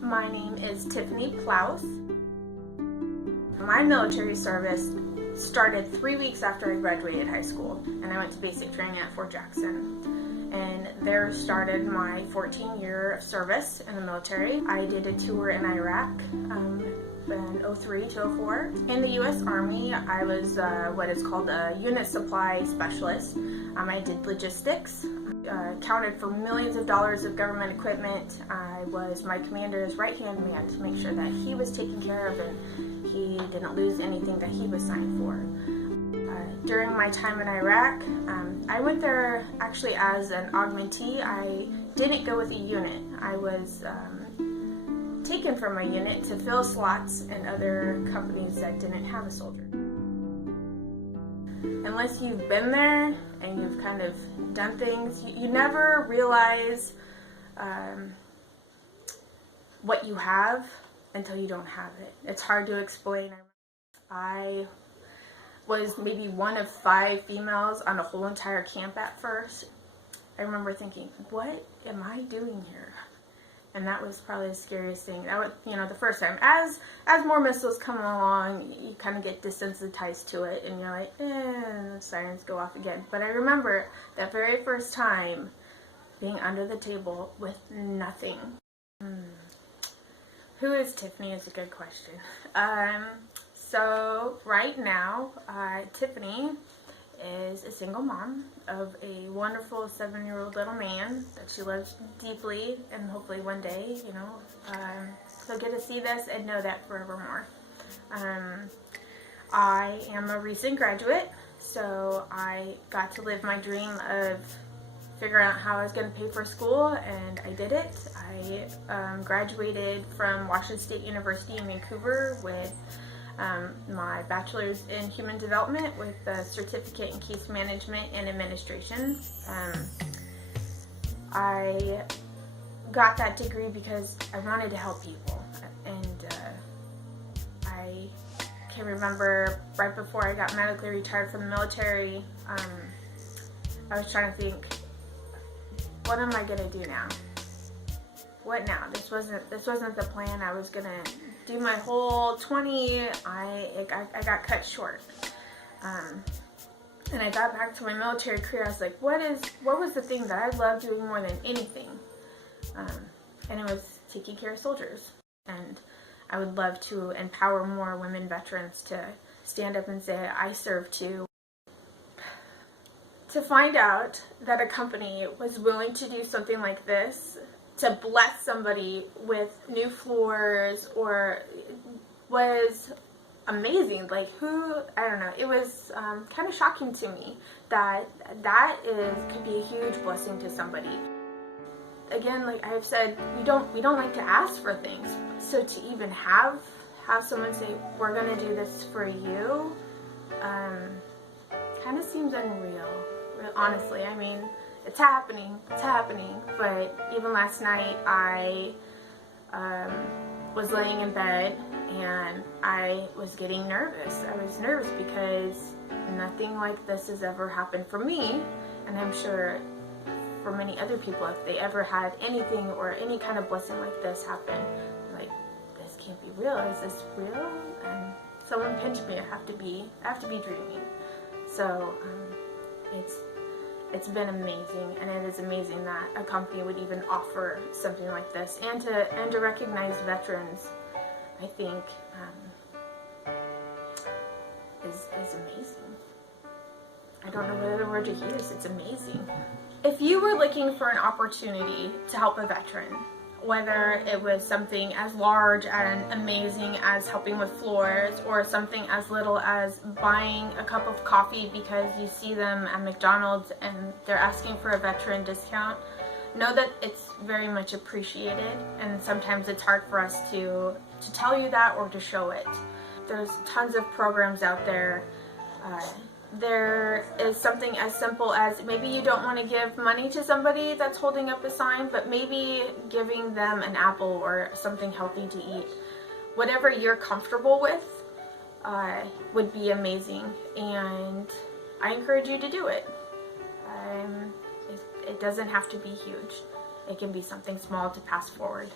My name is TiffanyPlous. My military service started 3 weeks after I graduated high school, and I went to basic training at Fort Jackson. And there started my 14-year of service in the military. I did a tour in Iraq in 03 to 04. In the U.S. Army, I was what is called a unit supply specialist. I did logistics, counted for millions of dollars of government equipment. I was my commander's right-hand man to make sure that he was taken care of and he didn't lose anything that he was signed for. During my time in Iraq, I went there actually as an augmentee. I didn't go with a unit. I was taken from my unit to fill slots in other companies that didn't have a soldier. Unless you've been there and you've kind of done things, you never realize what you have until you don't have it. It's hard to explain. I was maybe one of 5 females on a whole entire camp at first. I remember thinking, what am I doing here? And that was probably the scariest thing. That was, the first time. As more missiles come along, you kind of get desensitized to it, and you're like, the sirens go off again. But I remember that very first time being under the table with nothing. Who is Tiffany is a good question. So right now, Tiffany is a single mom of a wonderful 7-year-old little man that she loves deeply, and hopefully one day, she'll get to see this and know that forevermore. I am a recent graduate, so I got to live my dream of figuring out how I was going to pay for school, and I did it. I graduated from Washington State University in Vancouver with my bachelor's in human development with a certificate in case management and administration. I got that degree because I wanted to help people, and I can remember right before I got medically retired from the military, I was trying to think, what am I gonna do now? What now? This wasn't the plan. I was gonna do my whole 20. I got cut short, and I got back to my military career. I was like, what was the thing that I loved doing more than anything? And it was taking care of soldiers. And I would love to empower more women veterans to stand up and say, I serve too. To find out that a company was willing to do something like this, to bless somebody with new floors, or was amazing. Like, I don't know, it was kind of shocking to me that could be a huge blessing to somebody. Again, like I've said, we don't like to ask for things, so to even have someone say, we're gonna do this for you, kind of seems unreal, honestly. I mean, it's happening, but even last night I was laying in bed and I was getting nervous. I was nervous because nothing like this has ever happened for me, and I'm sure for many other people, if they ever had anything or any kind of blessing like this happen, like, this can't be real. Is this real? And someone pinched me. I have to be dreaming. So it's been amazing, and it is amazing that a company would even offer something like this, and to recognize veterans, I think is amazing. I don't know what other word to use. It's amazing. If you were looking for an opportunity to help a veteran, whether it was something as large and amazing as helping with floors, or something as little as buying a cup of coffee because you see them at McDonald's and they're asking for a veteran discount, know that it's very much appreciated, and sometimes it's hard for us to tell you that or to show it. There's tons of programs out there. There is something as simple as, maybe you don't want to give money to somebody that's holding up a sign, but maybe giving them an apple or something healthy to eat. Whatever you're comfortable with would be amazing, and I encourage you to do it. It doesn't have to be huge. It can be something small to pass forward.